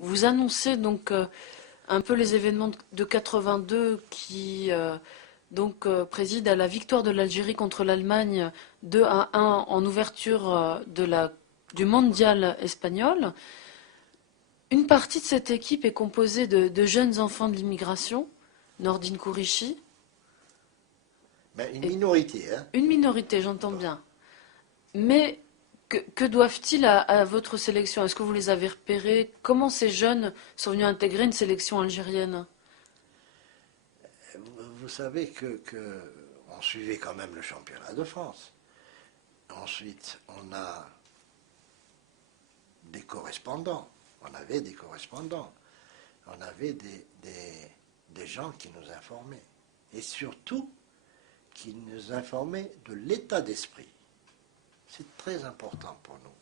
vous annoncez donc un peu les événements de 82 qui président à la victoire de l'Algérie contre l'Allemagne 2-1 en ouverture du mondial espagnol. Une partie de cette équipe est composée de jeunes enfants de l'immigration, Nordine Kourichi. Mais une minorité, hein. Une minorité, j'entends Bon. bien. Mais que doivent-ils à votre sélection? Est-ce que vous les avez repérés? Comment ces jeunes sont venus intégrer une sélection algérienne? Vous savez que on suivait quand même le championnat de France. Ensuite, on a des correspondants. On avait des correspondants. On avait des gens qui nous informaient. Et surtout, qui nous informaient de l'état d'esprit. C'est très important pour nous.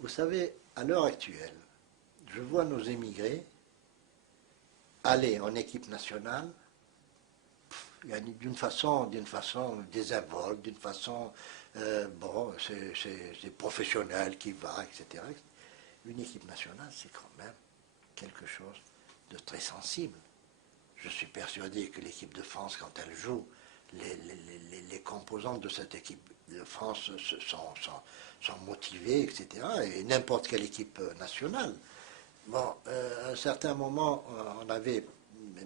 Vous savez, à l'heure actuelle, je vois nos émigrés aller en équipe nationale d'une façon désinvolte, d'une façon, bon, c'est professionnel qui va, etc. Une équipe nationale, c'est quand même quelque chose de très sensible. Je suis persuadé que l'équipe de France, quand elle joue, les composantes de cette équipe de France sont motivées, etc. Et n'importe quelle équipe nationale. Bon, à un certain moment, on avait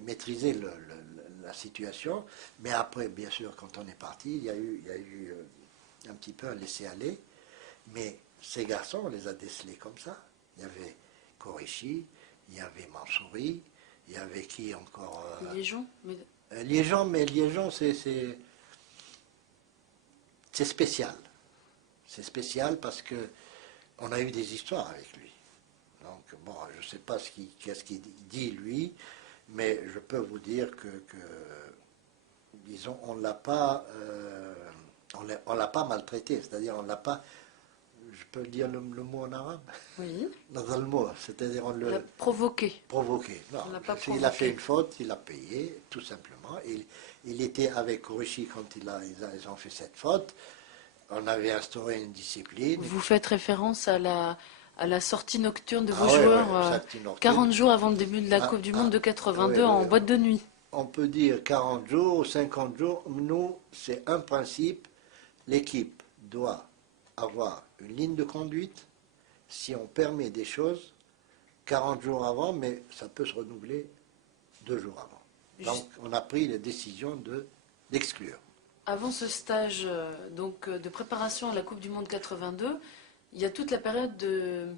maîtrisé la situation, mais après, bien sûr, quand on est parti, il y a eu un petit peu un laisser-aller. Mais ces garçons, on les a décelés comme ça. Il y avait Koreshi, il y avait Mansouri, il y avait qui encore Liégeon Liégeon, mais Liégeon, c'est spécial. C'est spécial parce que on a eu des histoires avec lui. Donc, bon, je ne sais pas qu'est-ce qu'il dit, lui, mais je peux vous dire que disons, on l'a pas, on l'a pas maltraité, c'est-à-dire on l'a pas, je peux dire le mot en arabe, Oui. dans le mot, c'est-à-dire on La le provoqué. provoqué. Non, On l'a pas il a fait provoqué. une faute, il a payé, tout simplement. Il était avec Kourichi quand ils ont fait cette faute. On avait instauré une discipline. Vous faites référence à la sortie nocturne de vos Ah ouais, ouais, joueurs sortie nocturne. 40 jours avant le début de la Ah, Coupe du Monde ah, de ouais, 82 en ouais. boîte de nuit. On peut dire 40 jours, 50 jours. Nous, c'est un principe. L'équipe doit avoir une ligne de conduite. Si on permet des choses, 40 jours avant, mais ça peut se renouveler 2 jours avant. Donc, on a pris la décision d'exclure. Avant ce stage de préparation à la Coupe du Monde 82, il y a toute la période de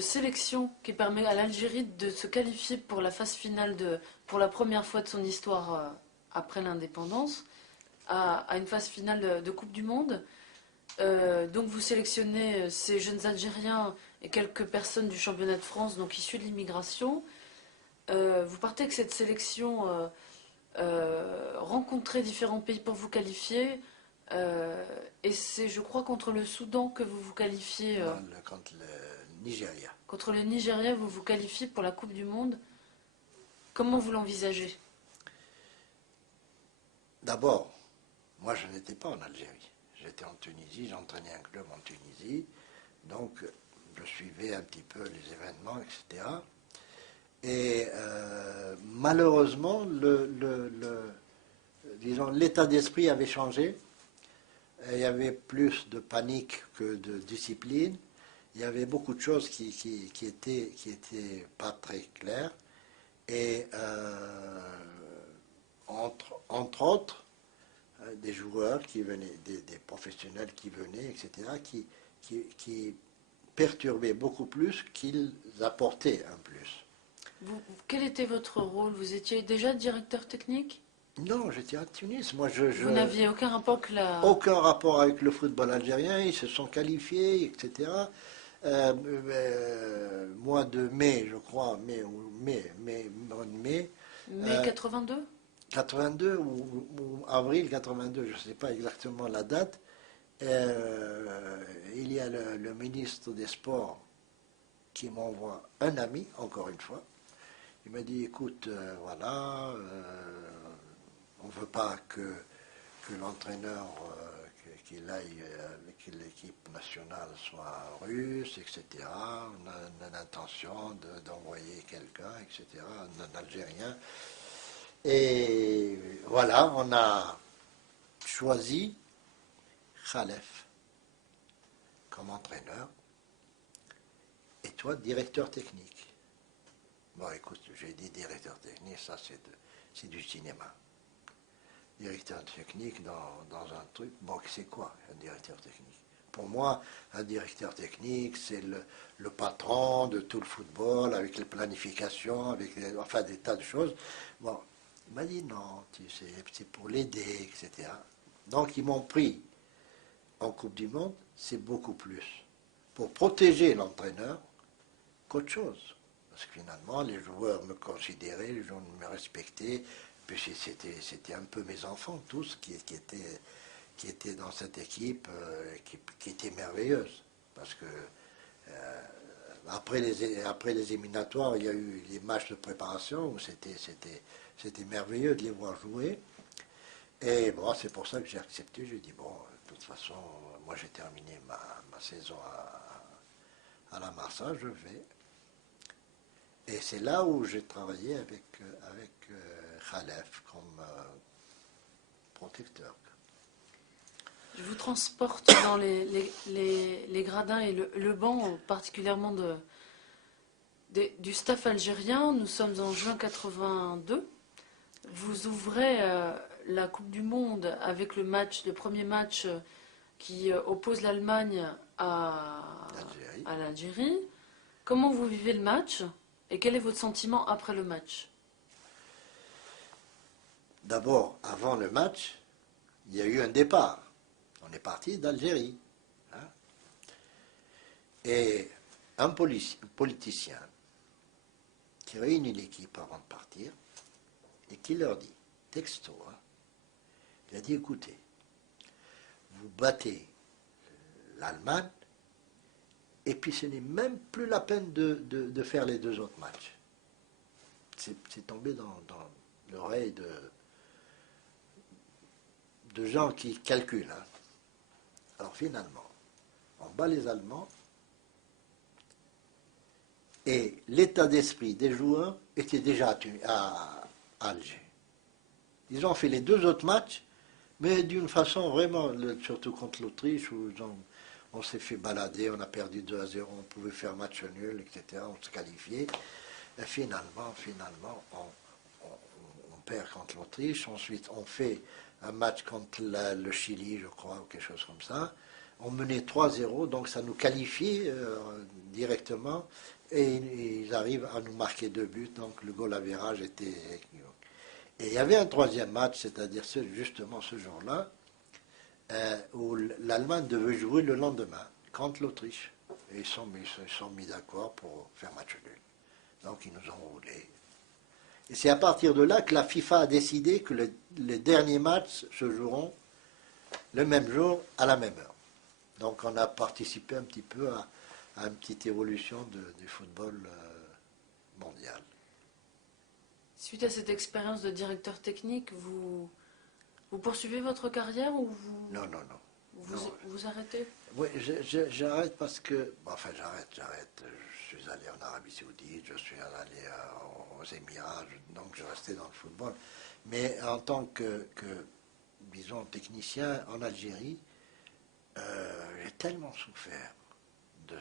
sélection qui permet à l'Algérie de se qualifier pour la phase finale pour la première fois de son histoire après l'indépendance, à une phase finale de Coupe du Monde. Donc vous sélectionnez ces jeunes Algériens et quelques personnes du championnat de France, donc issus de l'immigration. Vous partez avec cette sélection, rencontrer différents pays pour vous qualifier. Et c'est, je crois, contre le Soudan que vous vous qualifiez. Non, contre le Nigeria. Contre le Nigeria, vous vous qualifiez pour la Coupe du Monde. Comment vous l'envisagez? D'abord, moi je n'étais pas en Algérie. J'étais en Tunisie, j'entraînais un club en Tunisie. Donc je suivais un petit peu les événements, etc. Et malheureusement, disons, l'état d'esprit avait changé. Il y avait plus de panique que de discipline. Il y avait beaucoup de choses qui étaient pas très claires. Et entre autres, des joueurs qui venaient, des professionnels qui venaient, etc., qui perturbaient beaucoup plus qu'ils apportaient un plus. Quel était votre rôle? Vous étiez déjà directeur technique? Non, j'étais à Tunis. Moi, Vous n'aviez aucun rapport que aucun rapport avec le football algérien. Ils se sont qualifiés, etc. Mois de mai, je crois, mois de mai. mai 82? 82 ou avril 82, je ne sais pas exactement la date. Il y a le ministre des Sports qui m'envoie un ami, encore une fois. Il m'a dit, écoute, voilà, on ne veut pas que l'entraîneur qu'il aille, que l'équipe nationale soit russe, etc. On a l'intention d'envoyer quelqu'un, etc., un Algérien. Et voilà, on a choisi Khalef comme entraîneur et toi, directeur technique. Bon, écoute, j'ai dit directeur technique, ça c'est du cinéma. Directeur technique dans un truc, bon, c'est quoi un directeur technique? Pour moi, un directeur technique, c'est le patron de tout le football, avec les planifications, enfin des tas de choses. Bon, il m'a dit non, c'est pour l'aider, etc. Donc ils m'ont pris en Coupe du Monde, c'est beaucoup plus pour protéger l'entraîneur qu'autre chose. Parce que finalement, les joueurs me considéraient, les joueurs me respectaient, puis c'était un peu mes enfants, tous, qui étaient dans cette équipe, qui était merveilleuse. Parce que après les éliminatoires, il y a eu les matchs de préparation où c'était merveilleux de les voir jouer. Et bon, c'est pour ça que j'ai accepté. J'ai dit, bon, de toute façon, moi j'ai terminé ma saison à la Marsa, je vais. Et c'est là où j'ai travaillé avec Khalef comme protecteur. Je vous transporte dans les gradins et le banc, particulièrement du staff algérien. Nous sommes en juin 82. Vous ouvrez la Coupe du Monde avec le premier match qui oppose l'Allemagne à l'Algérie. Comment vous vivez le match et quel est votre sentiment après le match? D'abord, avant le match, il y a eu un départ. On est parti d'Algérie. Hein, et un politicien qui réunit l'équipe avant de partir et qui leur dit, texto, hein, il a dit, écoutez, vous battez l'Allemagne et puis ce n'est même plus la peine de faire les deux autres matchs. C'est tombé dans l'oreille de gens qui calculent. Hein. Alors finalement, on bat les Allemands et l'état d'esprit des joueurs était déjà à Alger. Ils ont fait les deux autres matchs, mais d'une façon vraiment, surtout contre l'Autriche, où on s'est fait balader, on a perdu 2-0, on pouvait faire match nul, etc. On se qualifiait. Et finalement, on perd contre l'Autriche. Ensuite, on fait un match contre le Chili, je crois, ou quelque chose comme ça. On menait 3-0, donc ça nous qualifie directement. Et ils arrivent à nous marquer 2 buts, donc le goal average était... Et il y avait un troisième match, c'est-à-dire justement ce jour-là, où l'Allemagne devait jouer le lendemain contre l'Autriche. Et ils sont mis d'accord pour faire match nul. Donc ils nous ont roulés. Et c'est à partir de là que la FIFA a décidé que les derniers matchs se joueront le même jour, à la même heure. Donc on a participé un petit peu à une petite évolution du football mondial. Suite à cette expérience de directeur technique, vous poursuivez votre carrière ou Non. Vous arrêtez? Oui, j'arrête parce que... Enfin, j'arrête. Je suis allé en Arabie Saoudite, je suis allé aux Émirats, donc je restais dans le football. Mais en tant que disons, technicien en Algérie, j'ai tellement souffert de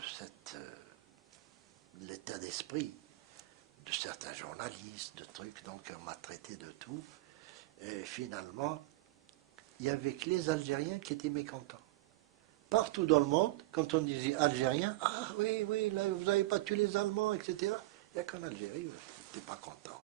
l'état d'esprit de certains journalistes, de trucs, donc on m'a traité de tout. Et finalement, il n'y avait que les Algériens qui étaient mécontents. Partout dans le monde, quand on disait Algérien, ah oui, là, vous n'avez pas tué les Allemands, etc. Il n'y a qu'en Algérie, vous n'étiez pas content.